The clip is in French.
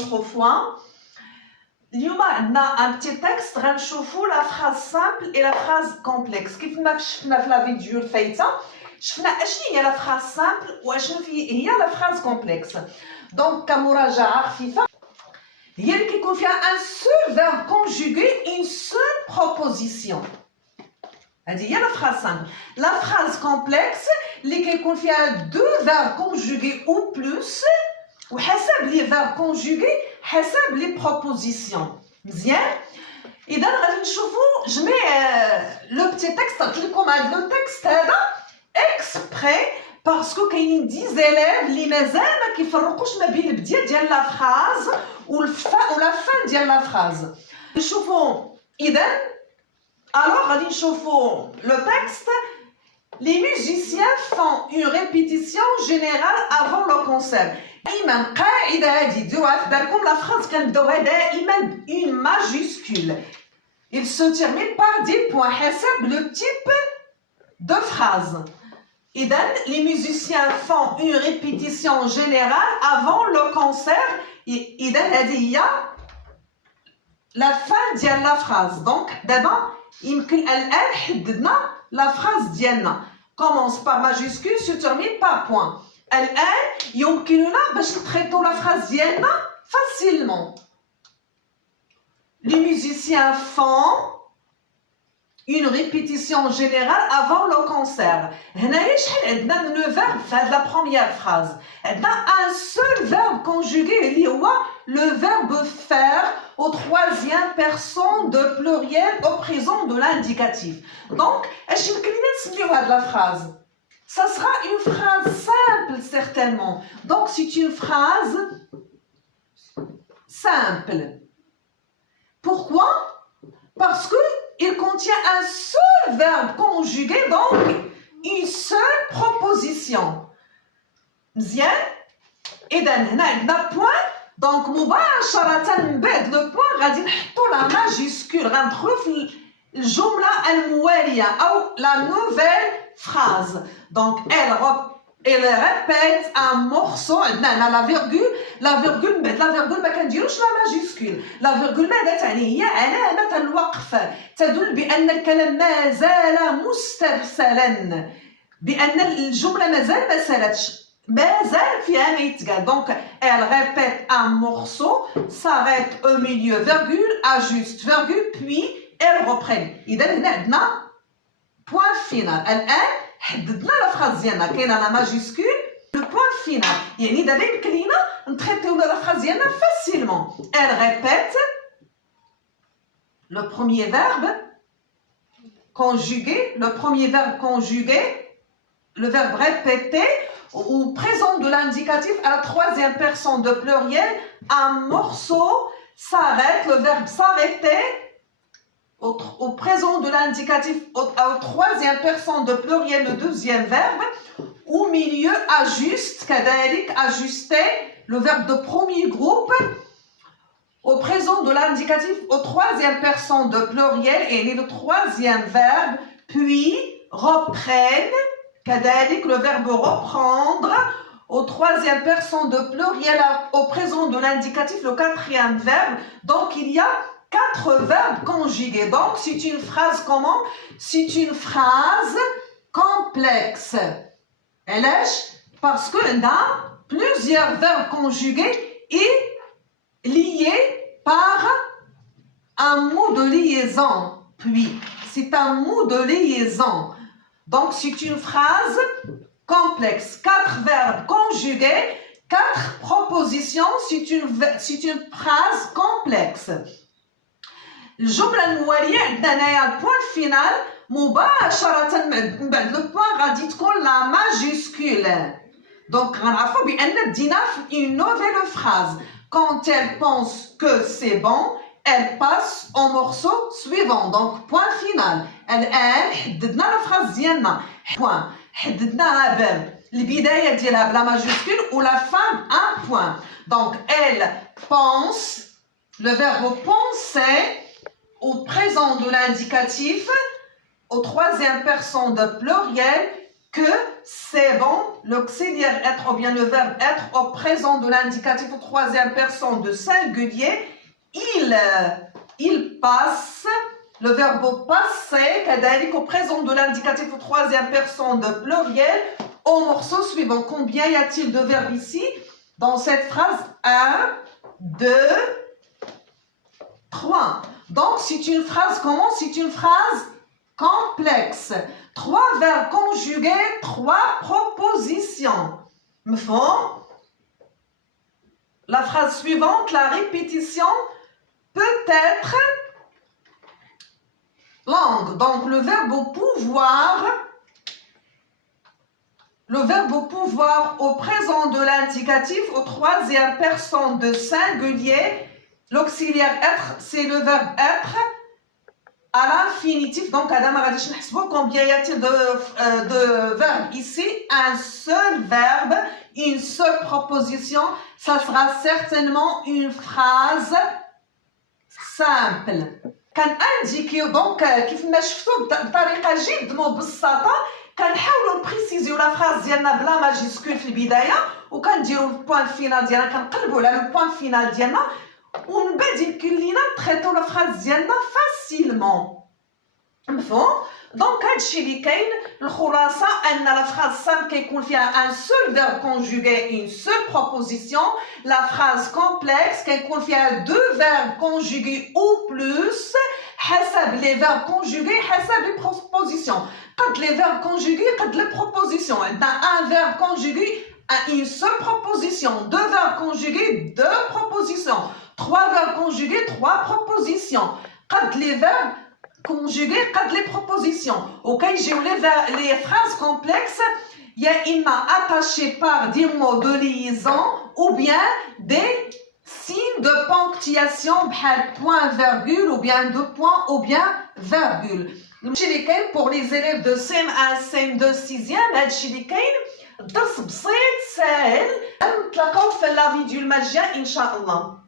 autre fois. اليوم عندنا un petit texte غنشوفوا la phrase simple et la phrase complexe. كيف ما شفنا في لا فيديو الفايته شفنا اشنو هي la phrase simple واشنو هي la phrase complexe. Donc كمراجعه خفيفه هي اللي كيكون فيها un seul verbe conjugué, une seule proposition. هذه هي la phrase simple. La phrase complexe اللي كيكون فيها deux verbes conjugués ou plus وحسب لي verbe conjugué حسب لي propositions. مزيان؟ إذا غادي نشوفوا جميع لو بتي تكست قلت لكم هذا لو تكست هذا اكسبري باسكو كاينين 10 زيليف اللي مازال ما كيفرقوش ما بين البدايه ديال لا فراز ولا فان ديال لا فراز. نشوفوا إذا alors غادي نشوفوا لو تكست. Les musiciens font une répétition générale avant le concert. دائما قاعده هذه ديروها في بالكم لا فراز كنبداوها دائما une majuscule. Il se termine par des points حسب le type de phrase. إذا les musiciens font une répétition générale avant le concert. إذا هذه هي la fin ديال la phrase. Donc دابا يمكن الآن حددنا la phrase ديالنا. Commence par majuscule, se termine par point. الآن يمكننا باش نتريطو لا phrase ديالنا facilement. Les musiciens font une répétition générale avant le concert. هنايا شحال عندنا من لو فيرب في هاد لا بروميير فراز؟ عندنا un seul verbe conjugué اللي هو le verbe faire au troisième personne de pluriel au présent de l'indicatif. Donc اش يمكن لنا نسميو هاد لا phrase؟ Ça sera une phrase simple certainement. Donc c'est une phrase simple. Pourquoi? Parce que il contient un seul verbe conjugué, donc une seule proposition. مزيان؟ إذا هنا عندنا point. Donc مباشرة من بعد لو point غادي نحطو لا ماجيسكول غندخلو في الجملة الموالية أو la nouvelle phrase. Donc elle répète un morceau. عندنا هنا la virgule من بعد la virgule ما كنديروش la majuscule. La virgule ماذا تعني؟ هي علامة الوقف تدل بأن الكلام ما زال مسترسلا، بأن الجملة مازال ما سالتش، مازال فيها ما يتقال. Donc elle répète un morceau, s'arrête au milieu, virgule, ajuste, virgule, puis elle reprend. إذا هنا عندنا point final. الآن حددنا لا فراز ديالنا كاينه لا ماجيسكول لو بوين فينال. يعني دابا يمكن لينا نتريتيو لا فراز ديالنا فاسيلمون. Elle répète le premier verbe conjugué, le verbe répété au présent de l'indicatif à la troisième personne de pluriel. Un morceau s'arrête, le verbe s'arrêter au présent de l'indicatif au troisième personne de pluriel, le deuxième verbe. Au milieu, ajuste, كذلك ajuster, le verbe de premier groupe au présent de l'indicatif au troisième personne de pluriel et le troisième verbe, puis reprenne, كذلك le verbe reprendre au troisième personne de pluriel au présent de l'indicatif, le quatrième verbe. Donc il y a 4 verbes conjugués. Donc c'est une phrase comment? C'est une phrase complexe. علاش؟ parce que on a plusieurs verbes conjugués et liés par un mot de liaison. Puis c'est un mot de liaison. Donc c'est une phrase complexe. 4 verbes conjugués, 4 propositions. C'est une phrase complexe. الجملة الموالية عندنا هنايا البوان فينال مباشرة من بعد لو بوان غادي تكون لا ماجيسكول. دونك غنعرفو بأن بدينا في une nouvelle phrase. Quand elle pense que c'est bon, elle passe au morceau suivant. Donc point final. الآن حددنا لا فراز ديالنا. بوان حددناها بالبداية ديالها بلا ماجيسكول ولا فان ان بوان. دونك elle pense, le verbe penser au présent de l'indicatif, au troisième personne de pluriel, que c'est bon, l'auxiliaire être ou bien le verbe être au présent de l'indicatif au troisième personne de singulier, il passe, le verbe passer, كذلك au présent de l'indicatif au troisième personne de pluriel, au morceau suivant. Combien y a-t-il de verbes ici dans cette phrase? 1, 2, 3. Donc, c'est une phrase comment? C'est une phrase complexe. 3 verbes conjugués, 3 propositions. La phrase suivante, la répétition peut être longue. Donc, le verbe pouvoir au présent de l'indicatif au troisième personne de singulier. L'auxiliaire être, c'est le verbe être à l'infinitif. Donc, combien y a-t-il de verbes ici? Un seul verbe, une seule proposition. Ça sera certainement une phrase simple. كنindيكيو دونك كيف ما شفتوا بطريقه جد مبسطه كنحاولوا نبريسيزيو لا فراز ديالنا بلا ماجيسكول في البدايه وكنديروا البوان فينال ديالنا كنقلبوا على البوان فينال ديالنا ومن بعد يمكن لينا نتريطو لا فراز ديالنا فاسيلمون. مفهوم؟ دونك هادشي اللي كاين. الخلاصه ان لا فراز سامبل كيكون فيها ان سول فيرب كونجوغي اون سول بروبوزيسيون. لا فراز كومبلكس كيكون فيها دو فيرب كونجوغي او بلوس حسب لي فيرب كونجوغي حسب لي بروبوزيسيون. قد لي فيرب كونجوغي قد لي بروبوزيسيون. عندنا ان فيرب كونجوغي une seule proposition, 2 verbes conjugués, 2 propositions, 3 verbes conjugués, 3 propositions. Quand les verbes conjugués, quand les propositions. Ok, j'ai les phrases complexes, il y a imma attaché par des mots de liaison ou bien des signes de ponctuation, point, virgule, ou bien deux points, ou bien virgule. Pour les élèves de CM1, CM2, 6e, هادشي اللي كاين درس بسيط ساهل نتلاقاو في لا فيديو المجان ان شاء الله.